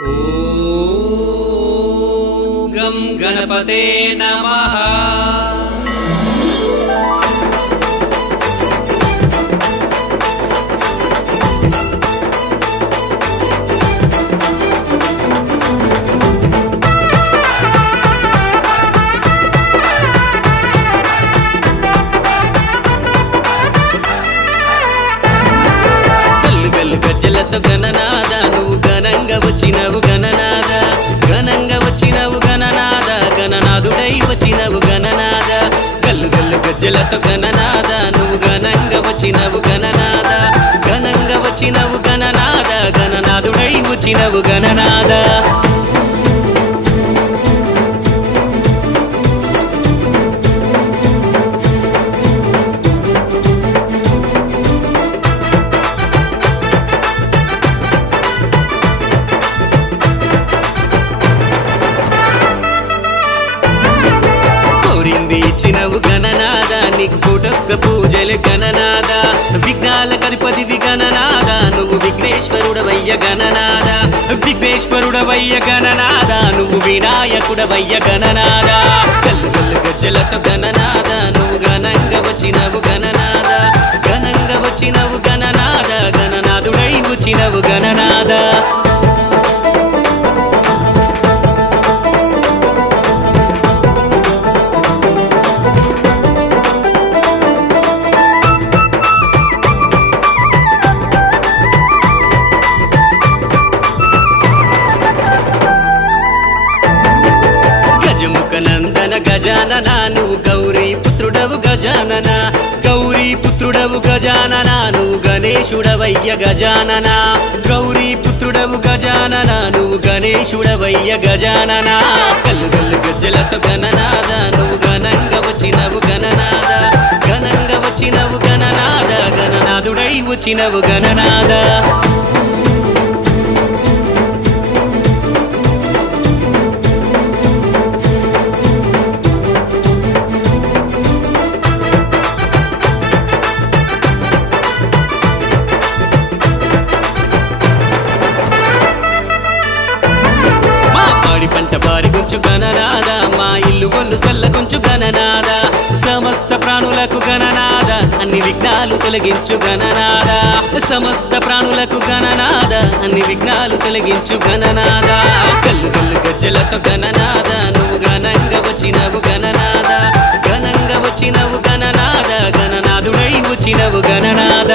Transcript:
ఓం గం గణపతే నమః। గజ్జలతో గణనాద నువ్వు ఘనంగా వచ్చినవు గణనాద, ఘనంగా వచ్చినవు గణనాద, గణనాథుడై వచ్చినవు గణనాద। గల్లు గల్లు గజ్జలతో గణనాద నువ్వు ఘనంగా వచ్చినవు గణనాద, ఘనంగా వచ్చినవు గణనాద, గణనాథుడై వచ్చినవు గణనాద। ఇచ్చినవు గణనాద నీకు కోటొక్క పూజలు గణనాద, విఘ్నాలకు అధిపతివి గణనాద నువ్వు విఘ్నేశ్వరుడవయ్య గణనాద, విఘ్నేశ్వరుడవయ్య గణనాద నువ్వు వినాయకుడవయ్య గణనాద। గల్లు గల్లు గజ్జలతో గణనాద నువ్వు ఘనంగా వచ్చినవు గణనాద, ఘనంగా వచ్చినవు గణనాద, గణనాథుడై వచ్చినవు గణనాద। నందన గజానన నువ్వు గౌరీ పుత్రుడవు గజానన, గౌరీ పుత్రుడవు గజానన నువ్వు గణేశుడవయ్య గజానన, గౌరీ పుత్రుడవు గజానన నువ్వు గణేశుడవయ్య గజానన। గల్లు గల్లు గజ్జలతో గణనాద నువ్వు ఘనంగా వచ్చినవు గణనాద, ఘనంగా వచ్చినవు గణనాద, గణనాథుడై వచ్చినవు గణనాద। పంట బారి గుంచు గణనాద, మా ఇల్లు ఒళ్ళు సల్ల గుంచు గణనాద, సమస్త ప్రాణులకు గణనాద అన్ని విఘ్నాలు తొలగించు గణనాద, సమస్త ప్రాణులకు గణనాద అన్ని విఘ్నాలు తొలగించు గణనాద। గల్లు గల్లు గజ్జలతో గణనాద నువ్వు ఘనంగా వచ్చినవు గణనాద, ఘనంగా వచ్చినవు గణనాద, గణనాథుడై వచ్చినవు గణనాద।